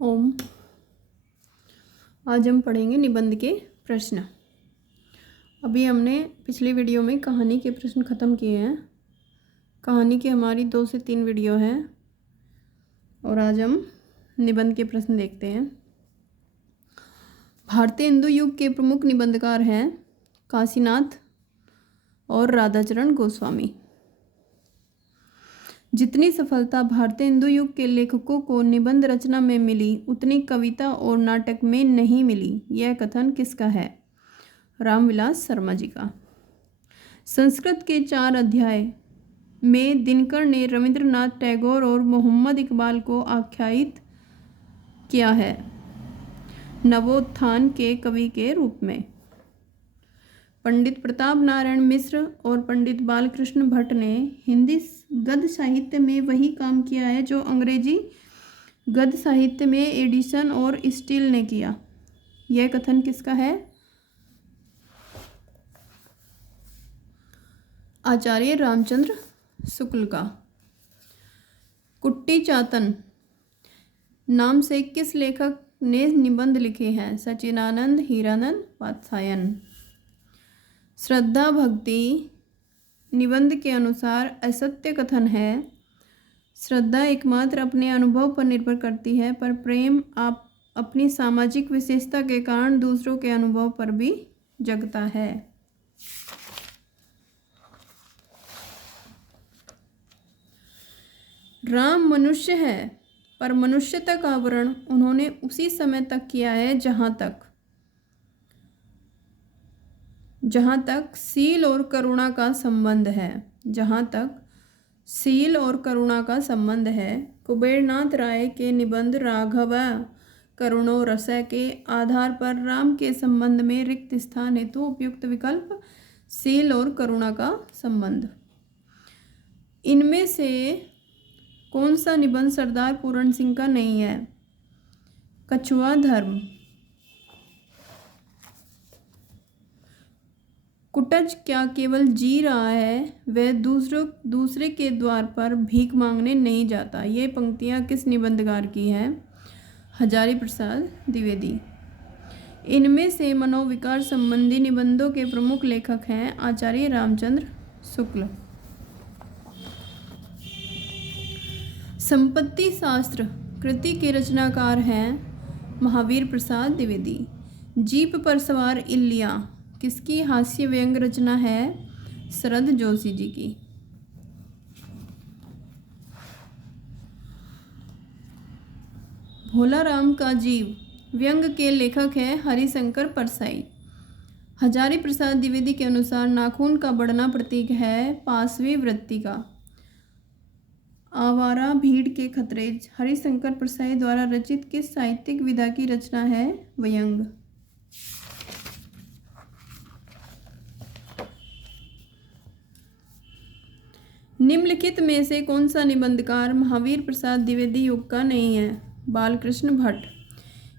ओम। आज हम पढ़ेंगे निबंध के प्रश्न। अभी हमने पिछली वीडियो में कहानी के प्रश्न ख़त्म किए हैं। कहानी की हमारी 2 से 3 वीडियो हैं और आज हम निबंध के प्रश्न देखते हैं। भारतीय हिंदू युग के प्रमुख निबंधकार हैं काशीनाथ और राधाचरण गोस्वामी। जितनी सफलता भारतीय हिंदू युग के लेखकों को निबंध रचना में मिली उतनी कविता और नाटक में नहीं मिली। यह कथन किसका है? रामविलास शर्मा जी का। संस्कृत के 4 अध्याय में दिनकर ने रविंद्रनाथ टैगोर और मोहम्मद इकबाल को आख्यायित किया है नवोत्थान के कवि के रूप में। पंडित प्रताप नारायण मिश्र और पंडित बालकृष्ण भट्ट ने हिंदी गद्य साहित्य में वही काम किया है जो अंग्रेजी गद्य साहित्य में एडिसन और स्टील ने किया। यह कथन किसका है? आचार्य रामचंद्र शुक्ल का। कुट्टी चातन नाम से किस लेखक ने निबंध लिखे हैं? सच्चिदानंद, हीरानंद, वात्स्यायन। श्रद्धा भक्ति निबंध के अनुसार असत्य कथन है। श्रद्धा एकमात्र अपने अनुभव पर निर्भर करती है, पर प्रेम आप अपनी सामाजिक विशेषता के कारण दूसरों के अनुभव पर भी जगता है। राम मनुष्य है, पर मनुष्यता का वर्णन उन्होंने उसी समय तक किया है जहाँ तक शील और करुणा का संबंध है। जहाँ तक शील और करुणा का संबंध है। कुबेरनाथ राय के निबंध राघव करुणो रस के आधार पर राम के संबंध में रिक्त स्थान हेतु उपयुक्त विकल्प शील और करुणा का संबंध। इनमें से कौन सा निबंध सरदार पूरण सिंह का नहीं है? कछुआ धर्म। कुटज क्या केवल जी रहा है? वह दूसरे के द्वार पर भीख मांगने नहीं जाता। ये पंक्तियाँ किस निबंधकार की हैं? हजारी प्रसाद द्विवेदी। इनमें से मनोविकार संबंधी निबंधों के प्रमुख लेखक हैं आचार्य रामचंद्र शुक्ल। संपत्ति शास्त्र कृति के रचनाकार हैं महावीर प्रसाद द्विवेदी। जीप पर सवार इल्लियाँ किसकी हास्य व्यंग रचना है? शरद जोशी जी की। भोला राम का जीव व्यंग के लेखक हैं हरिशंकर परसाई। हजारी प्रसाद द्विवेदी के अनुसार नाखून का बढ़ना प्रतीक है पाशवी वृत्ति का। आवारा भीड़ के खतरे हरिशंकर परसाई द्वारा रचित किस साहित्यिक विधा की रचना है? व्यंग। निम्नलिखित में से कौन सा निबंधकार महावीर प्रसाद द्विवेदी युग का नहीं है? बालकृष्ण भट्ट।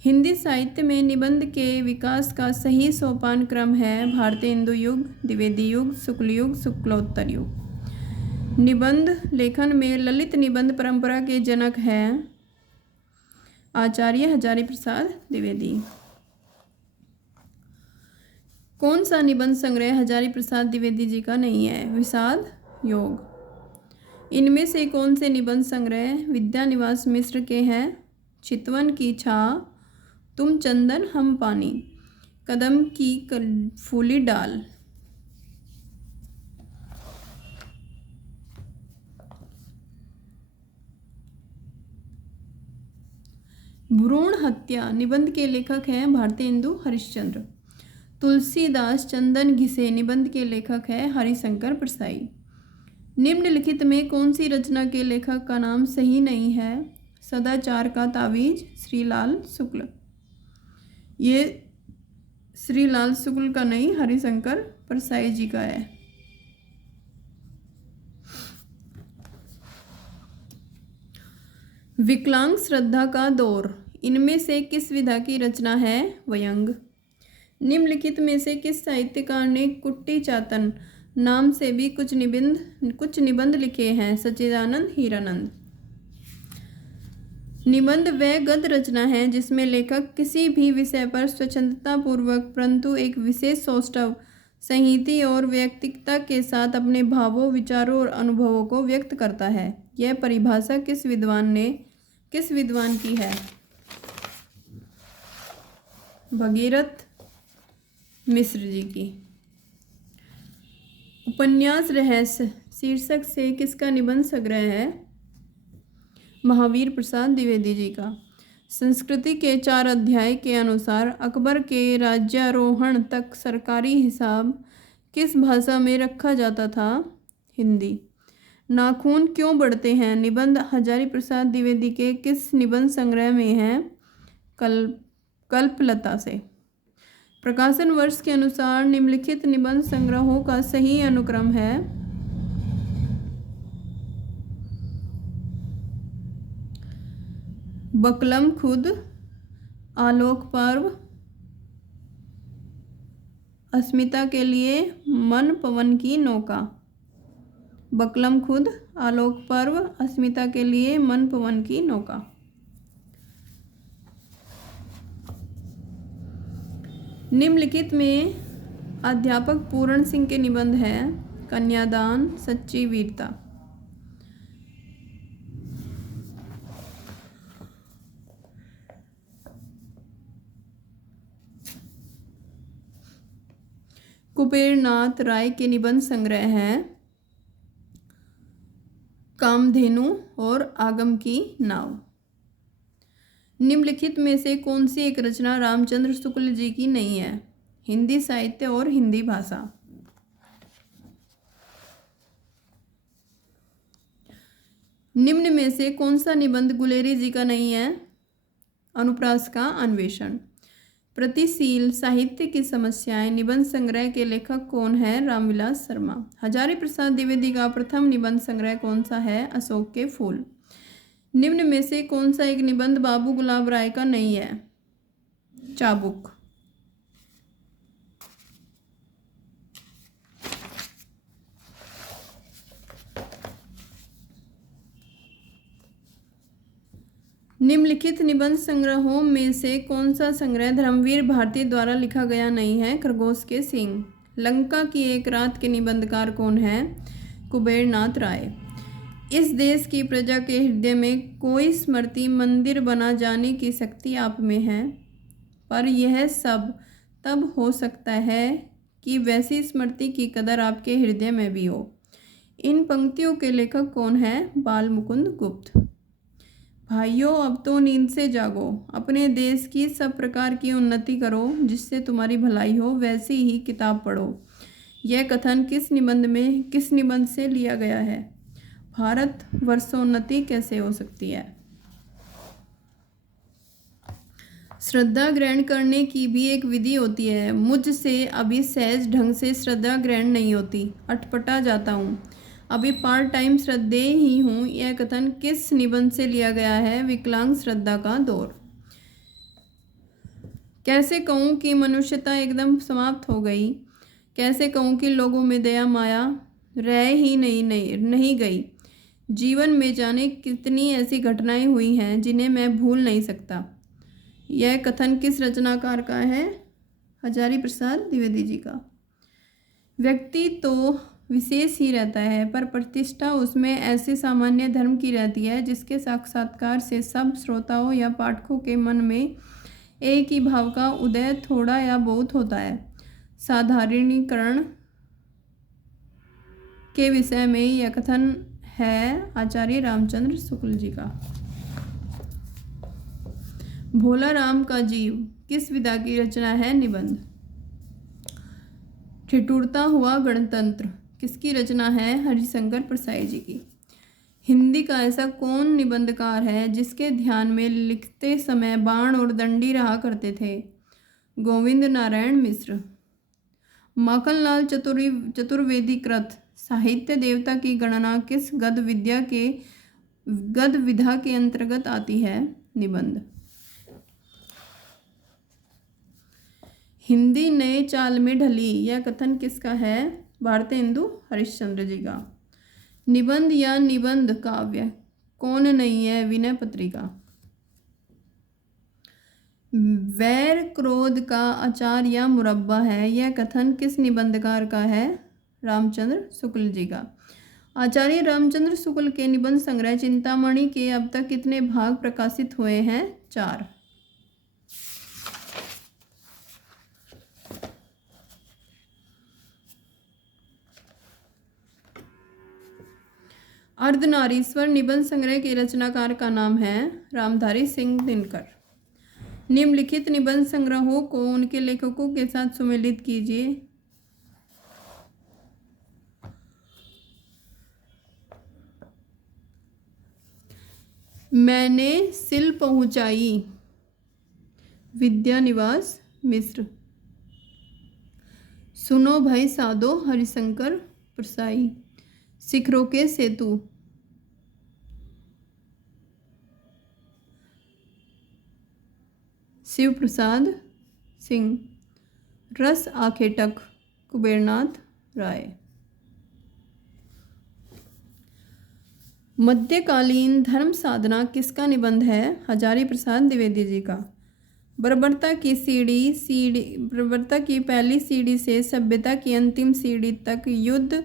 हिंदी साहित्य में निबंध के विकास का सही सोपान क्रम है भारतीय हिंदू युग, द्विवेदी युग, शुक्ल युग, शुक्लोत्तर युग। निबंध लेखन में ललित निबंध परंपरा के जनक हैं आचार्य हजारी प्रसाद द्विवेदी। कौन सा निबंध संग्रह हजारी प्रसाद द्विवेदी जी का नहीं है? विषाद योग। इनमें से कौन से निबंध संग्रह विद्यानिवास मिश्र के हैं? चितवन की छाह, तुम चंदन हम पानी, कदम की फूली डाल। भ्रूण हत्या निबंध के लेखक हैं भारतीय हिंदू हरिश्चंद्र। तुलसीदास चंदन घिसे निबंध के लेखक हैं हरिशंकर परसाई। निम्नलिखित में कौन सी रचना के लेखक का नाम सही नहीं है? सदाचार का तावीज श्रीलाल शुक्ल। ये श्रीलाल शुक्ल का नहीं, हरिशंकर परसाई जी का है। विकलांग श्रद्धा का दौर इनमें से किस विधा की रचना है? व्यंग। निम्नलिखित में से किस साहित्यकार ने कुट्टी चातन नाम से भी कुछ निबंध लिखे हैं? सच्चिदानंद, हीरानंद। निबंध वह गद्य रचना है जिसमें लेखक किसी भी विषय पर स्वच्छंदतापूर्वक परंतु एक विशेष सौष्ठव संहिता और व्यक्तिकता के साथ अपने भावों, विचारों और अनुभवों को व्यक्त करता है। यह परिभाषा किस विद्वान की है? भगीरथ मिश्र जी की। उपन्यास रहस्य शीर्षक से किसका निबंध संग्रह है? महावीर प्रसाद द्विवेदी जी का। संस्कृति के 4 अध्याय के अनुसार अकबर के राज्यारोहण तक सरकारी हिसाब किस भाषा में रखा जाता था? हिंदी। नाखून क्यों बढ़ते हैं निबंध हजारी प्रसाद द्विवेदी के किस निबंध संग्रह में है? कल्पलता से। प्रकाशन वर्ष के अनुसार निम्नलिखित निबंध संग्रहों का सही अनुक्रम है। बकलम खुद, आलोक पर्व, अस्मिता के लिए मन पवन की नौका। बकलम खुद, आलोक पर्व, अस्मिता के लिए मन पवन की नौका। निम्नलिखित में अध्यापक पूरण सिंह के निबंध है। कन्यादान, सच्ची वीरता। कुबेरनाथ राय के निबंध संग्रह है कामधेनु और आगम की नाव। निम्नलिखित में से कौन सी एक रचना रामचंद्र शुक्ल जी की नहीं है? हिंदी साहित्य और हिंदी भाषा। निम्न में से कौन सा निबंध गुलेरी जी का नहीं है? अनुप्रास का अन्वेषण। प्रतिशील साहित्य की समस्याएं निबंध संग्रह के लेखक कौन है? रामविलास शर्मा। हजारी प्रसाद द्विवेदी का प्रथम निबंध संग्रह कौन सा है? अशोक के फूल। निम्न में से कौन सा एक निबंध बाबू गुलाब राय का नहीं है? चाबुक। निम्नलिखित निबंध संग्रहों में से कौन सा संग्रह धर्मवीर भारती द्वारा लिखा गया नहीं है? खरगोश के सींग। लंका की एक रात के निबंधकार कौन है? कुबेरनाथ राय। इस देश की प्रजा के हृदय में कोई स्मृति मंदिर बना जाने की शक्ति आप में है, पर यह सब तब हो सकता है कि वैसी स्मृति की कदर आपके हृदय में भी हो। इन पंक्तियों के लेखक कौन है? बाल मुकुंद गुप्त। भाइयों, अब तो नींद से जागो, अपने देश की सब प्रकार की उन्नति करो, जिससे तुम्हारी भलाई हो, वैसी ही किताब पढ़ो। यह कथन किस निबंध से लिया गया है? भारत वर्षोन्नति कैसे हो सकती है? श्रद्धा ग्रहण करने की भी एक विधि होती है। मुझसे अभी सहज ढंग से श्रद्धा ग्रहण नहीं होती, अटपटा जाता हूँ, अभी पार्ट टाइम श्रद्धेय ही हूँ। यह कथन किस निबंध से लिया गया है? विकलांग श्रद्धा का दौर। कैसे कहूँ कि मनुष्यता एकदम समाप्त हो गई, कैसे कहूँ कि लोगों में दया माया रह ही नहीं गई। जीवन में जाने कितनी ऐसी घटनाएं हुई हैं जिन्हें मैं भूल नहीं सकता। यह कथन किस रचनाकार का है? हजारी प्रसाद द्विवेदी जी का। व्यक्ति तो विशेष ही रहता है, पर प्रतिष्ठा उसमें ऐसे सामान्य धर्म की रहती है जिसके साक्षात्कार से सब श्रोताओं या पाठकों के मन में एक ही भाव का उदय थोड़ा या बहुत होता है। साधारणीकरण के विषय में यह कथन है आचार्य रामचंद्र शुक्ल जी का। भोला राम का जीव किस विधा की रचना है? निबंध। ठिठुरता हुआ गणतंत्र किसकी रचना है? हरिशंकर परसाई जी की। हिंदी का ऐसा कौन निबंधकार है जिसके ध्यान में लिखते समय बाण और दंडी रहा करते थे? गोविंद नारायण मिश्र। माखनलाल चतुर्वेदी कृत साहित्य देवता की गणना किस गद्य विधा के अंतर्गत आती है? निबंध। हिंदी नए चाल में ढली, यह कथन किसका है? भारतेंदु हरिश्चंद्र जी का। निबंध या निबंध काव्य कौन नहीं है? विनय पत्रिका। वैर क्रोध का अचार या मुरब्बा है, यह कथन किस निबंधकार का है? रामचंद्र शुक्ल जी का। आचार्य रामचंद्र शुक्ल के निबंध संग्रह चिंतामणि के अब तक कितने भाग प्रकाशित हुए हैं? 4। अर्धनारीश्वर निबंध संग्रह के रचनाकार का नाम है रामधारी सिंह दिनकर। निम्नलिखित निबंध संग्रहों को उनके लेखकों के साथ सुमेलित कीजिए। मैंने सिल पहुंचाई, विद्यानिवास मिश्र। सुनो भाई साधो, हरिशंकर परसाई। शिखरों के सेतु, शिव प्रसाद सिंह। रस आखेटक, कुबेरनाथ राय। मध्यकालीन धर्म साधना किसका निबंध है? हजारी प्रसाद द्विवेदी जी का। बर्बरता की पहली सीढ़ी से सभ्यता की अंतिम सीढ़ी तक युद्ध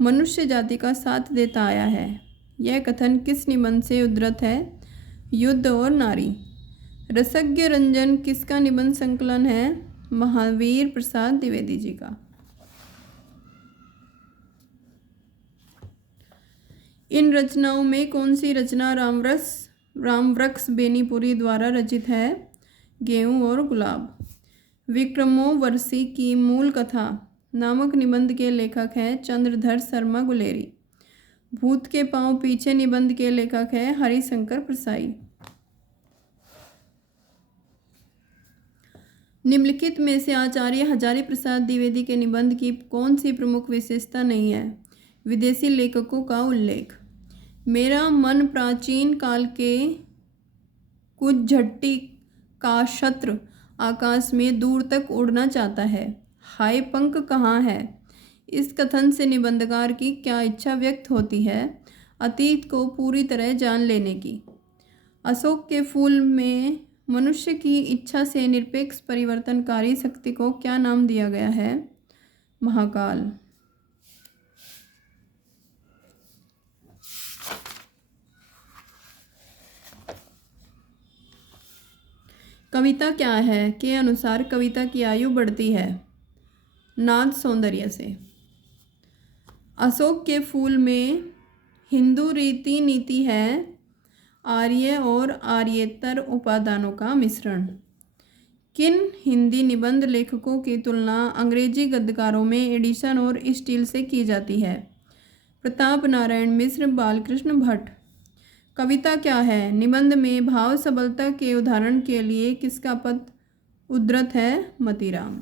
मनुष्य जाति का साथ देता आया है, यह कथन किस निबंध से उद्धृत है? युद्ध और नारी। रसज्ञ रंजन किसका निबंध संकलन है? महावीर प्रसाद द्विवेदी जी का। इन रचनाओं में कौन सी रचना रामवृक्ष बेनीपुरी द्वारा रचित है? गेहूं और गुलाब। विक्रमोर्वशी की मूल कथा नामक निबंध के लेखक हैं चंद्रधर शर्मा गुलेरी। भूत के पांव पीछे निबंध के लेखक हैं हरिशंकर परसाई। निम्नलिखित में से आचार्य हजारी प्रसाद द्विवेदी के निबंध की कौन सी प्रमुख विशेषता नहीं है? विदेशी लेखकों का उल्लेख। मेरा मन प्राचीन काल के कुछ झट्टी का छत्र आकाश में दूर तक उड़ना चाहता है, हाय पंख कहाँ है? इस कथन से निबंधकार की क्या इच्छा व्यक्त होती है? अतीत को पूरी तरह जान लेने की। अशोक के फूल में मनुष्य की इच्छा से निरपेक्ष परिवर्तनकारी शक्ति को क्या नाम दिया गया है? महाकाल। कविता क्या है के अनुसार कविता की आयु बढ़ती है? नाद सौंदर्य से। अशोक के फूल में हिंदू रीति नीति है आर्य और आर्येतर उपादानों का मिश्रण। किन हिंदी निबंध लेखकों की तुलना अंग्रेजी गद्यकारों में एडिसन और स्टील से की जाती है? प्रताप नारायण मिश्र, बालकृष्ण भट्ट। कविता क्या है निबंध में भाव सबलता के उदाहरण के लिए किसका पद उद्धृत है? मतीराम।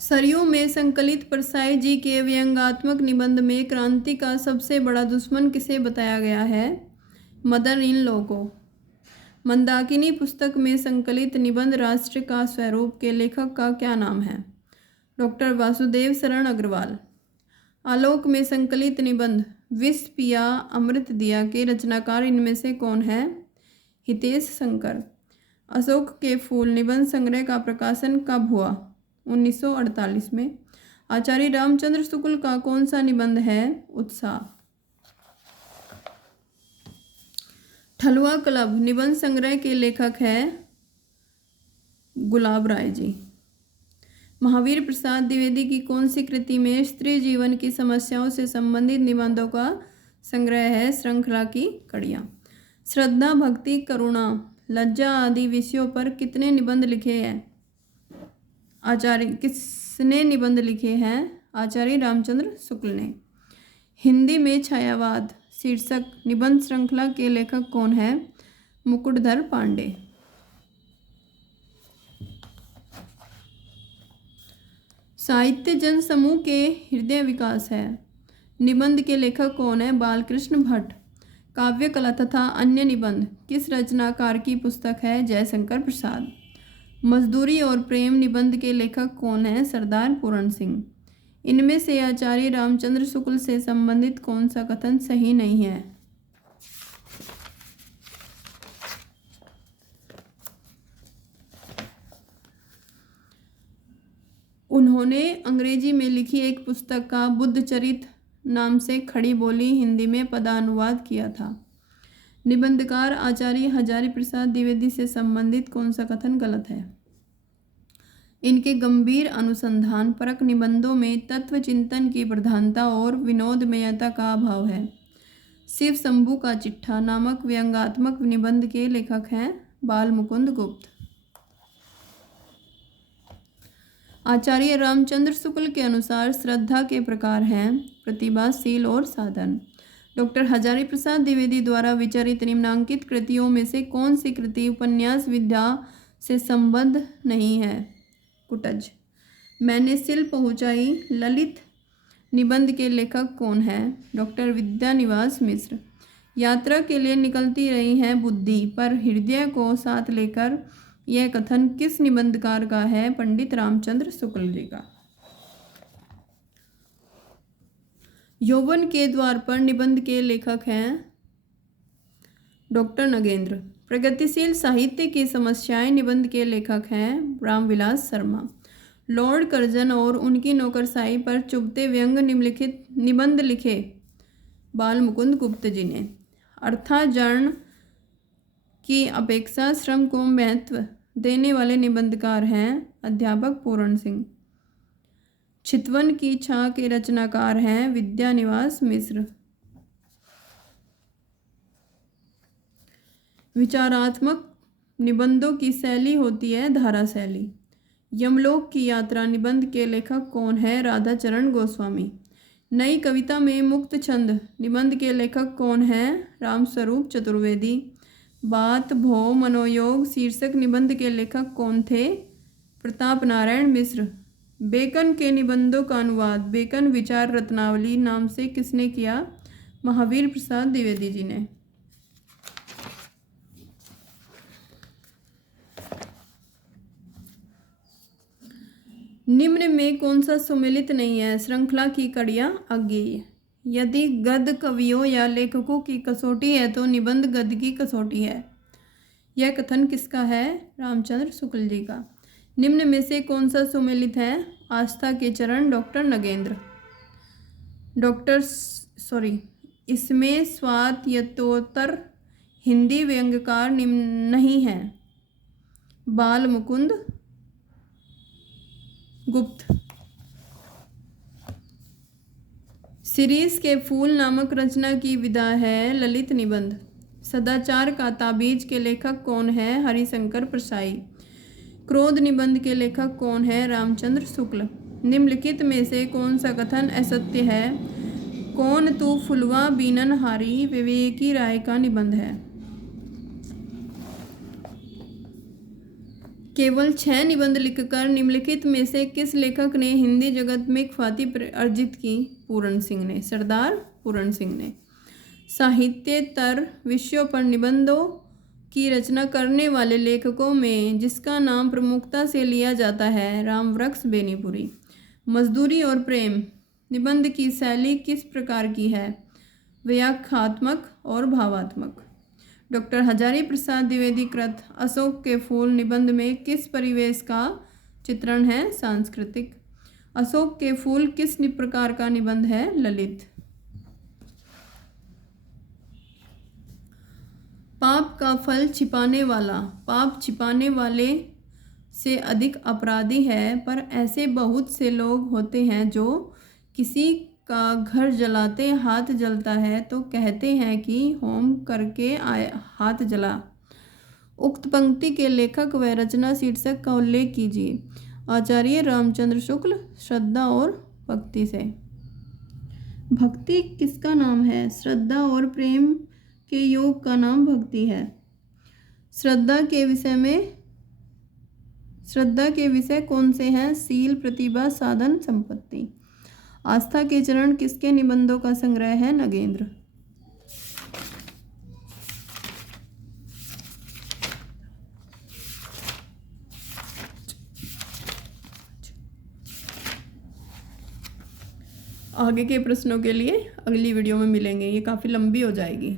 सरयू में संकलित परसाई जी के व्यंग्यात्मक निबंध में क्रांति का सबसे बड़ा दुश्मन किसे बताया गया है? मदर इन लॉ को। मंदाकिनी पुस्तक में संकलित निबंध राष्ट्र का स्वरूप के लेखक का क्या नाम है? डॉक्टर वासुदेव शरण अग्रवाल। आलोक में संकलित निबंध विष पिया अमृत दिया के रचनाकार इनमें से कौन है? हितेश शंकर। अशोक के फूल निबंध संग्रह का प्रकाशन कब हुआ? 1948 में। आचार्य रामचंद्र शुक्ल का कौन सा निबंध है? उत्साह। ठलुआ क्लब निबंध संग्रह के लेखक है गुलाब राय जी। महावीर प्रसाद द्विवेदी की कौन सी कृति में स्त्री जीवन की समस्याओं से संबंधित निबंधों का संग्रह है? श्रृंखला की कड़ियाँ। श्रद्धा, भक्ति, करुणा, लज्जा आदि विषयों पर कितने निबंध लिखे हैं? किसने निबंध लिखे हैं? आचार्य रामचंद्र शुक्ल ने। हिंदी में छायावाद शीर्षक निबंध श्रृंखला के लेखक कौन है? मुकुटधर पांडे। साहित्य जन समूह के हृदय विकास है निबंध के लेखक कौन है? बालकृष्ण भट्ट। काव्य कला तथा अन्य निबंध किस रचनाकार की पुस्तक है? जयशंकर प्रसाद। मजदूरी और प्रेम निबंध के लेखक कौन है? सरदार पूरण सिंह। इनमें से आचार्य रामचंद्र शुक्ल से संबंधित कौन सा कथन सही नहीं है? उन्होंने अंग्रेजी में लिखी एक पुस्तक का बुद्ध चरित नाम से खड़ी बोली हिंदी में पदानुवाद किया था। निबंधकार आचार्य हजारी प्रसाद द्विवेदी से संबंधित कौन सा कथन गलत है? इनके गंभीर अनुसंधान परक निबंधों में तत्व चिंतन की प्रधानता और विनोदमयता का अभाव है। शिव शंभू का चिट्ठा नामक व्यंग्यात्मक निबंध के लेखक हैं बाल मुकुंद गुप्त। आचार्य रामचंद्र शुक्ल के अनुसार श्रद्धा के प्रकार हैं प्रतिभा, शील और साधन। डॉक्टर हजारी प्रसाद द्विवेदी द्वारा विचरित निम्नांकित कृतियों में से कौन सी कृति उपन्यास विद्या से संबद्ध नहीं है? कुटज। मैंने शिल्प ऊंचाई ललित निबंध के लेखक कौन है? डॉक्टर विद्यानिवास मिश्र। यात्रा के लिए निकलती रही है बुद्धि पर हृदय को साथ लेकर, यह कथन किस निबंधकार का है? पंडित रामचंद्र शुक्ल जी का। यौवन के द्वार पर निबंध के लेखक हैं डॉक्टर नगेंद्र। प्रगतिशील साहित्य की समस्याएं निबंध के लेखक हैं रामविलास शर्मा। लॉर्ड कर्जन और उनकी नौकरशाही पर चुभते व्यंग निम्नलिखित निबंध लिखे बाल मुकुंद गुप्त जी ने। अर्थार्जन की अपेक्षा श्रम को महत्व देने वाले निबंधकार हैं अध्यापक पूर्ण सिंह। चितवन की छां के रचनाकार हैं विद्यानिवास मिश्र। विचारात्मक निबंधों की शैली होती है धारा शैली। यमलोक की यात्रा निबंध के लेखक कौन है? राधाचरण गोस्वामी। नई कविता में मुक्त छंद निबंध के लेखक कौन है? रामस्वरूप चतुर्वेदी। बात भो मनोयोग शीर्षक निबंध के लेखक कौन थे? प्रताप नारायण मिश्र। बेकन के निबंधों का अनुवाद बेकन विचार रत्नावली नाम से किसने किया? महावीर प्रसाद द्विवेदी जी ने। निम्न में कौन सा सुमेलित नहीं है? श्रृंखला की कड़ियां अज्ञेय। यदि गद्य कवियों या लेखकों की कसौटी है तो निबंध गद्य की कसौटी है। यह कथन किसका है? रामचंद्र शुक्ल जी का। निम्न में से कौन सा सुमेलित है? आस्था के चरण डॉक्टर नगेंद्र। इसमें स्वायत्तोत्तर हिंदी व्यंग्यकार नहीं है बाल मुकुंद गुप्त। शिरीष के फूल नामक रचना की विधा है ललित निबंध। सदाचार का ताबीज के लेखक कौन है? हरिशंकर प्रसाई। क्रोध निबंध के लेखक कौन है? रामचंद्र शुक्ल। निम्नलिखित में से कौन सा कथन असत्य है? कौन तू फुलवा बीनन हारी विवेकी राय का निबंध है। केवल 6 निबंध लिखकर निम्नलिखित में से किस लेखक ने हिंदी जगत में ख्याति अर्जित की? पूर्ण सिंह ने। सरदार पूर्ण सिंह ने। साहित्येतर विषयों पर निबंधों की रचना करने वाले लेखकों में जिसका नाम प्रमुखता से लिया जाता है रामवृक्ष बेनीपुरी। मजदूरी और प्रेम निबंध की शैली किस प्रकार की है? व्याख्यात्मक और भावात्मक। डॉक्टर हजारी प्रसाद द्विवेदी कृत अशोक के फूल निबंध में किस परिवेश का चित्रण है? सांस्कृतिक। अशोक के फूल किस प्रकार का निबंध है? ललित। पाप का फल छिपाने वाला पाप छिपाने वाले से अधिक अपराधी है, पर ऐसे बहुत से लोग होते हैं जो किसी का घर जलाते हाथ जलता है तो कहते हैं कि होम करके हाथ जला। उक्त पंक्ति के लेखक व रचना शीर्षक का उल्लेख कीजिए। आचार्य रामचंद्र शुक्ल। श्रद्धा और भक्ति से। भक्ति किसका नाम है? श्रद्धा और प्रेम के योग का नाम भक्ति है। श्रद्धा के विषय कौन से हैं? शील, प्रतिभा, साधन, संपत्ति। आस्था के चरण किसके निबंधों का संग्रह है? नगेंद्र। आगे के प्रश्नों के लिए अगली वीडियो में मिलेंगे। ये काफ़ी लंबी हो जाएगी।